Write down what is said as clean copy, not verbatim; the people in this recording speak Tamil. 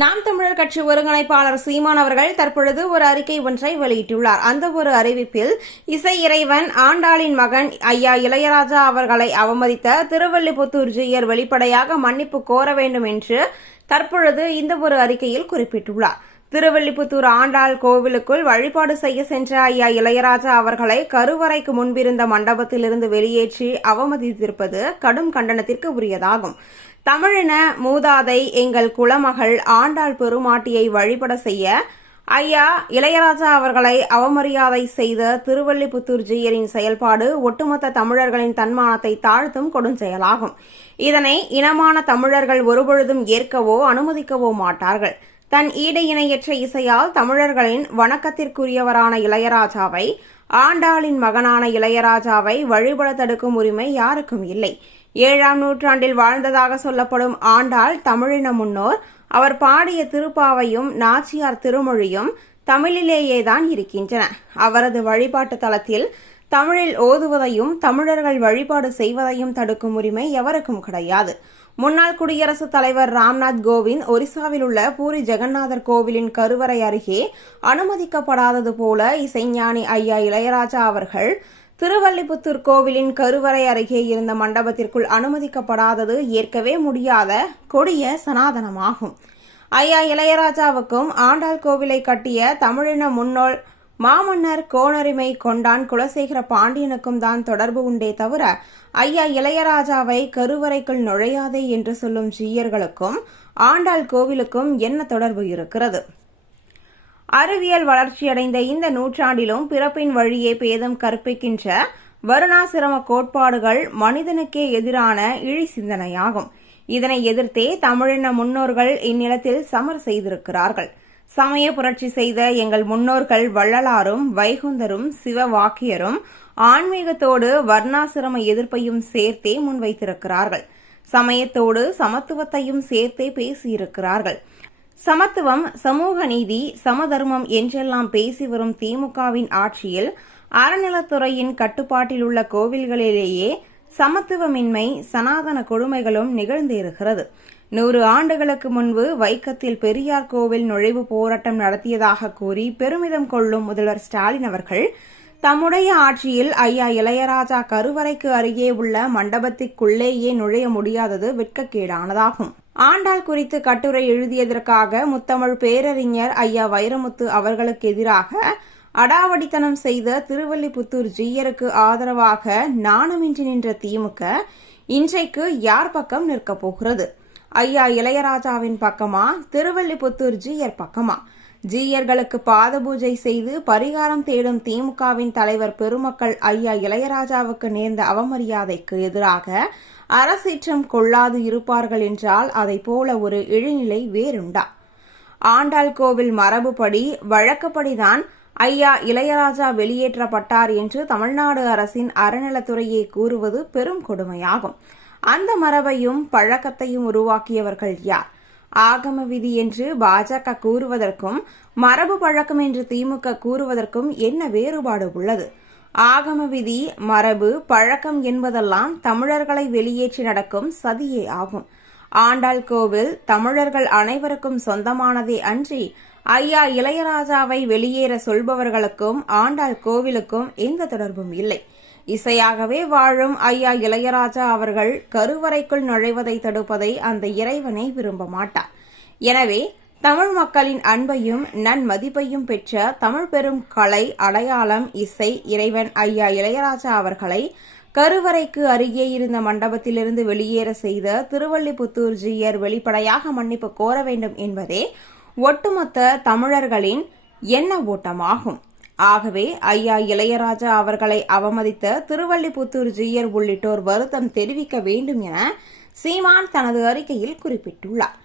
நாம் தமிழர் கட்சி ஒருங்கிணைப்பாளர் சீமான் அவர்கள் தற்பொழுது ஒரு அறிக்கை ஒன்றை வெளியிட்டுள்ளார். அந்த ஒரு அறிவிப்பில் இசை இறைவன் ஆண்டாளின் மகன் ஐயா இளையராஜா அவர்களை அவமதித்த திருவல்லிபுத்தூர் ஜீயர் வெளிப்படையாக மன்னிப்பு கோர வேண்டும் என்று தற்பொழுது இந்த ஒரு அறிக்கையில் குறிப்பிட்டுள்ளார். திருவல்லிபுத்தூர் ஆண்டாள் கோவிலுக்குள் வழிபாடு செய்ய சென்ற ஐயா இளையராஜா அவர்களை கருவறைக்கு முன்பிருந்த மண்டபத்திலிருந்து வெளியேற்றி அவமதித்திருப்பது கடும் கண்டனத்திற்கு உரியதாகும். தமிழின மூதாதை எங்கள் குலமகள் ஆண்டாள் பெருமாட்டியை வழிபட செய்ய ஐயா இளையராஜா அவர்களை அவமரியாதை செய்த திருவல்லிபுத்தூர் ஜீயரின் செயல்பாடு ஒட்டுமொத்த தமிழர்களின் தன்மானத்தை தாழ்த்தும் கொடுஞ்செயலாகும். இதனை இனமான தமிழர்கள் ஒருபொழுதும் ஏற்கவோ அனுமதிக்கவோ மாட்டார்கள். தன் ஈடு இணையற்ற இசையால் தமிழர்களின் வணக்கத்திற்குரியவரான இளையராஜாவை, ஆண்டாளின் மகனான இளையராஜாவை வழிபட தடுக்கும் உரிமை யாருக்கும் இல்லை. 7ஆம் நூற்றாண்டில் வாழ்ந்ததாக சொல்லப்படும் ஆண்டாள் தமிழின முன்னோர். அவர் பாடிய திருப்பாவையும் நாச்சியார் திருமொழியும் தமிழிலேயேதான் இருக்கின்றன. அவரது வழிபாட்டு தலத்தில் தமிழில் ஓதுவதையும் தமிழர்கள் வழிபாடு செய்வதையும் தடுக்கும் உரிமை எவருக்கும் கிடையாது. முன்னாள் குடியரசுத் தலைவர் ராம்நாத் கோவிந்த் ஒரிசாவில் உள்ள பூரி ஜெகநாதர் கோவிலின் கருவறை அருகே அனுமதிக்கப்படாதது போல இசைஞானி ஐயா இளையராஜா அவர்கள் திருவல்லிபுத்தூர் கோவிலின் கருவறை அருகே இருந்த மண்டபத்திற்குள் அனுமதிக்கப்படாதது ஏற்கவே முடியாத கொடிய சனாதனமாகும். ஐயா இளையராஜாவுக்கும் ஆண்டாள் கோவிலை கட்டிய தமிழின முன்னோள் மாமன்னர் கோனரிமை கொண்டான் குலசேகர பாண்டியனுக்கும் தான் தொடர்பு உண்டே தவிர ஐயா இளையராஜாவை கருவறைக்குள் நுழையாதே என்று சொல்லும் ஜீயர்களுக்கும் ஆண்டாள் கோவிலுக்கும் என்ன தொடர்பு இருக்கிறது? அறிவியல் வளர்ச்சியடைந்த இந்த நூற்றாண்டிலும் பிறப்பின் வழியே பேதம் கற்பிக்கின்ற வருணாசிரம கோட்பாடுகள் மனிதனுக்கே எதிரான இழி சிந்தனையாகும். இதனை எதிர்த்தே தமிழின முன்னோர்கள் இந்நிலத்தில் சமர் செய்திருக்கிறார்கள். சமய புரட்சி செய்த எங்கள் முன்னோர்கள் வள்ளலாரும் வைகுந்தரும் சிவவாக்கியரும் ஆன்மீகத்தோடு வர்ணாசிரம எதிர்ப்பையும் சேர்த்தே முன்வைத்திருக்கிறார்கள். சமயத்தோடு சமத்துவத்தையும் சேர்த்தே பேசியிருக்கிறார்கள். சமத்துவம், சமூக நீதி, சமதர்மம் என்றெல்லாம் பேசி வரும் திமுகவின் ஆட்சியில் அறநிலத்துறையின் கட்டுப்பாட்டில் உள்ள கோவில்களிலேயே சமத்துவமின்மை, சனாதன கொடுமைகளும் நிகழ்ந்திருக்கிறது. 100 ஆண்டுகளுக்கு முன்பு வைக்கத்தில் பெரியார் கோவில் நுழைவு போராட்டம் நடத்தியதாக கூறி பெருமிதம் கொள்ளும் முதல்வர் ஸ்டாலின் அவர்கள் தம்முடைய ஆட்சியில் ஐயா இளையராஜா கருவறைக்கு அருகே உள்ள மண்டபத்திற்குள்ளேயே நுழைய முடியாதது வெட்கக்கேடானதாகும். ஆண்டாள் குறித்து கட்டுரை எழுதியதற்காக முத்தமிழ் பேரறிஞர் ஐயா வைரமுத்து அவர்களுக்கு எதிராக அடாவடித்தனம் செய்த திருவல்லிபுத்தூர் ஜீயருக்கு ஆதரவாக நாணமின்றி நின்ற திமுக இன்றைக்கு யார் பக்கம் நிற்கப் போகிறது? ஐயா இளையராஜாவின் பக்கமா, திருவல்லிபுத்தூர் ஜீயர் பக்கமா? ஜீயர்களுக்கு பாத பூஜை செய்து பரிகாரம் தேடும் திமுகவின் தலைவர் பெருமக்கள் ஐயா இளையராஜாவுக்கு நேர்ந்த அவமரியாதைக்கு எதிராக அரசீற்றம் கொள்ளாது இருப்பார்கள் என்றால் அதை போல ஒரு இழிநிலை வேறுண்டா? ஆண்டாள் கோவில் மரபுப்படி வழக்கப்படிதான் ஐயா இளையராஜா வெளியேற்றப்பட்டார் என்று தமிழ்நாடு அரசின் அறநிலத்துறையை கூறுவது பெரும் கொடுமையாகும். அந்த மரபையும் பழக்கத்தையும் உருவாக்கியவர்கள் யார்? ஆகம விதி என்று பாஜக கூறுவதற்கும் மரபு பழக்கம் என்று திமுக கூறுவதற்கும் என்ன வேறுபாடு உள்ளது? ஆகம விதி, மரபு, பழக்கம் என்பதெல்லாம் தமிழர்களை வெளியேற்றி நடக்கும் சதியே ஆகும். ஆண்டாள் கோவில் தமிழர்கள் அனைவருக்கும் சொந்தமானதே அன்றி ஐயா இளையராஜாவை வெளியேற சொல்பவர்களுக்கும் ஆண்டாள் கோவிலுக்கும் எந்த தொடர்பும் இல்லை. இசையாகவே வாழும் ஐயா இளையராஜா அவர்கள் கருவறைக்குள் நுழைவதை தடுப்பதை அந்த இறைவனை விரும்ப மாட்டார். எனவே தமிழ் மக்களின் அன்பையும் நன்மதிப்பையும் பெற்ற தமிழ் பெரும் கலை அடையாளம் இசை இறைவன் ஐயா இளையராஜா அவர்களை கருவறைக்கு அருகே இருந்த மண்டபத்திலிருந்து வெளியேற செய்த திருவல்லிபுத்தூர் ஜீயர் வெளிப்படையாக மன்னிப்பு கோர வேண்டும் என்பதே ஒட்டுமொத்த தமிழர்களின் எண்ண ஓட்டமாகும். ஆகவே ஐயா இளையராஜா அவர்களை அவமதித்த திருவல்லிபுத்தூர் ஜீயர் உள்ளிட்டோர் வருத்தம் தெரிவிக்க வேண்டும் என சீமான் தனது அறிக்கையில் குறிப்பிட்டுள்ளார்.